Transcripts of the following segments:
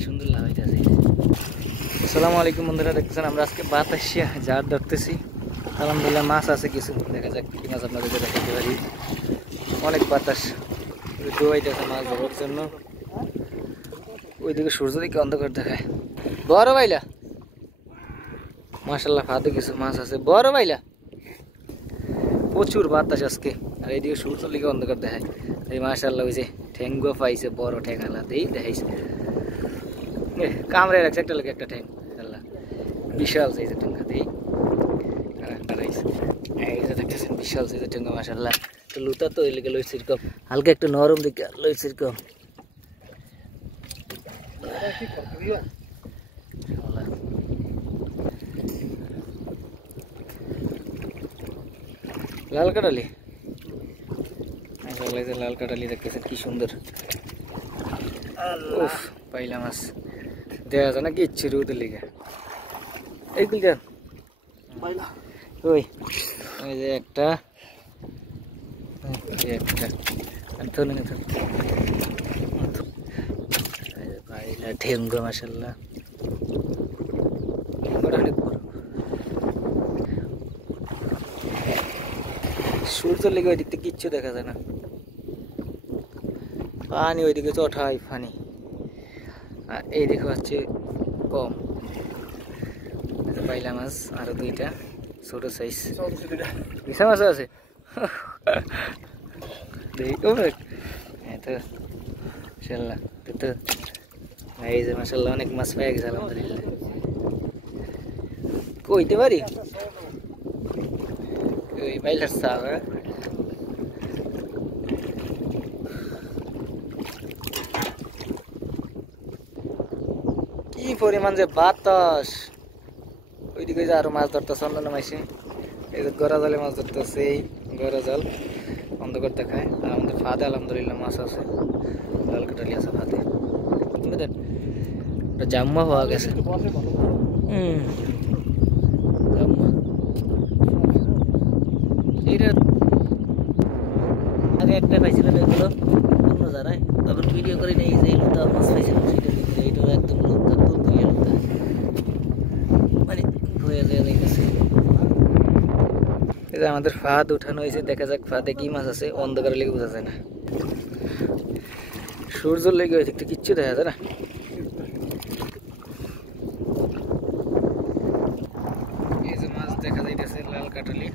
কি সুন্দর লাগাইতেছে। আসসালামু আলাইকুম বন্ধুরা, দেখতেছেন আমরা আজকে বাতাসিয়া জার ধরতেছি। আলহামদুলিল্লাহ মাছ আছে কিছু, দেখা যাক কি মাছ আপনাদেরকে দেখাতে পারি। অনেক বাতাস ডুবাইতেছে মাছ ধরার জন্য। ওইদিকে সূর্য দিকে অন্ধকার দেখায়। বড় বাইলা মাশাল্লাহ, ফাঁদে কিছু মাছ আছে। বড় বাইলা, প্রচুর বাতাস আজকে, আর এইদিকে সূর্য দিকে অন্ধকার দেখায়। এই মাশাল্লাহ ওই যে ঠ্যাঙ্গুয়া পাইছে, বড় ঠ্যাঙ্গালাতেই দেখাইছে, কামড়ে রাখছে একটা লোক একটা ঠ্যাং, বিশাল সাইজের ঠ্যাঙ্গাতেই দেখতেছেন, বিশাল সাইজের ঠ্যাঙ্গা মাশাল্লাহ। তো লুতা তো ওই লেগে লইছে এরকম, হালকা একটু নরম দিকে লইছে এরকম। লাল কাটালি, লাল কাটালি দেখতেছেন কি সুন্দর। উফ, পাইলা মাছ দেখা যায় না কি ইচ্ছে রোদের লিগে। এইগুল যান ওই ওই যে একটা ঠেঙ্গো মাশাল্লাহ, অনেক বড়। সূর্যের লেগে ওই দিক থেকে কিচ্ছু দেখা যায় না, পানি ওইদিকে চঠাই পানি, আর এই দেখো হচ্ছে কম। পাইলা মাছ আরো দুইটা ছোট সাইজ, বিশা মাছ আছে। এই যে মাশাল্লাহ অনেক মাছ পেয়ে গেছে আলহামদুলিল্লাহ। কইতে পারি ওই বাইলার সাপ, কি পরিমাণ যে বাতাস। ওইদিকে যে আরো মাছ ধরতেছে অন্য মাইসে, এই যে গড়া জালে মাছ ধরতেছে, এই গড়া জাল অন্ধকার দেখায়। আর আমাদের ফাঁদে আলহামদুলিল্লাহ মাছ আছে, লাল কাটালি আছে ফাঁদে, বুঝলেন। জাম্মা হওয়া গেছে, এইটা আগে একটা পাইছিলাম, এগুলো অন্য জায়গায়, তখন ভিডিও করে নিয়ে যে লুতা মাছ পাইছিলাম সেটা দিকে, এইটা একদম লুতা তুলতুলিয়া লুতা, মানে হয়ে যায় গেছে। এই যে আমাদের ফাঁদ উঠানো হয়েছে, দেখা যাক ফাঁদে কি মাছ আছে। অন্ধকারে লেগে বোঝা যায় না, সূর্য লেগে ওই দিকটা কিচ্ছু দেখা যায় না। এই যে মাছ দেখা যাইতেছে লাল কাটালি,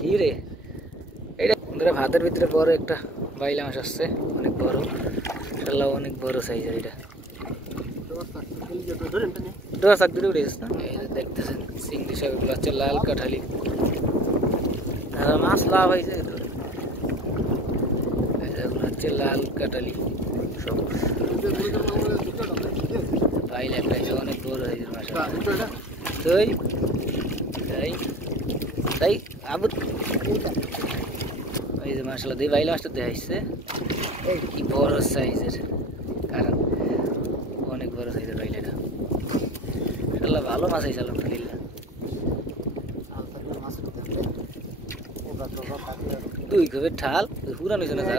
কি রে এটা ভাতের ভিতরে বড় একটা বাইলা মাছ আসছে, অনেক বড়, অনেক বড় সাইজের। এটা দেখতেছেন চিংড়ি শাকগুলো হচ্ছে লাল কাঠালি, মাছ লাভ হয়েছে, হচ্ছে লাল কাটালি সব পাইলে একটা অনেক বড় হয়েছে মাছ। তাই আবু এই যে মাশাআল্লাহ দিয়ে বাইলা মাছটা দেখাইছে, কি বড় সাইজের, কারণ অনেক বড় সাইজের বাইলাটা। মাশাআল্লাহ ভালো মাছ হয়েছে আলহামদুলিল্লাহ। দুই কবে ঠাল পুরান হয়েছে না স্যার?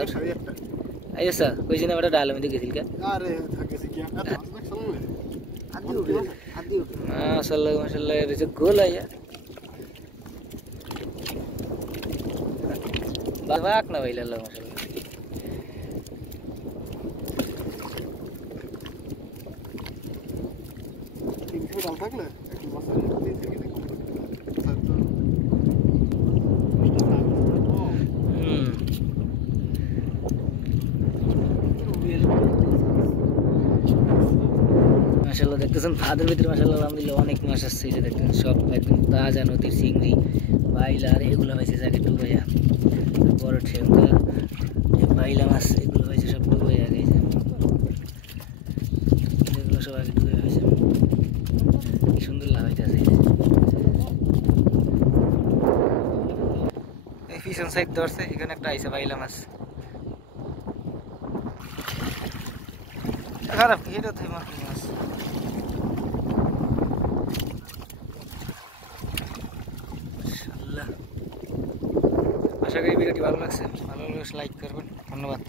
আইসা স্যার কইছি না ওটা ডাল আমি দেখেছিল কে? মাশাআল্লাহ মাশাআল্লাহ, এর যে গোল আইয়া বাবাক না ভাইলা আল্লাহ মাশাআল্লাহ। মাশাআল্লাহ দেখতেছেন ফাদের ভিতরে মাশাআল্লাহ আলহামদুলিল্লাহ অনেক মাছ আসছে। এই যে দেখতেন সব একদম তাজা নদীর চিংড়ি, বাইলা, আর এগুলো হয়েছে যাকে ডুবাইয়া, বড় ঠেঙ্গা, বাইলা মাছ এগুলো হয়েছে সব ডুবাইয়া গেছে, এগুলো সব আগে ডুবে হয়েছে। কি সুন্দর লাগাইতেছে। এই পিছন সাইড ধরছে, এখানে একটা আইসে বাইলা মাছ, খারাপ এটা তো মাছ। আশা করি ভিডিওটি ভালো লাগছে, ভালো লাগলে লাইক করবেন। ধন্যবাদ।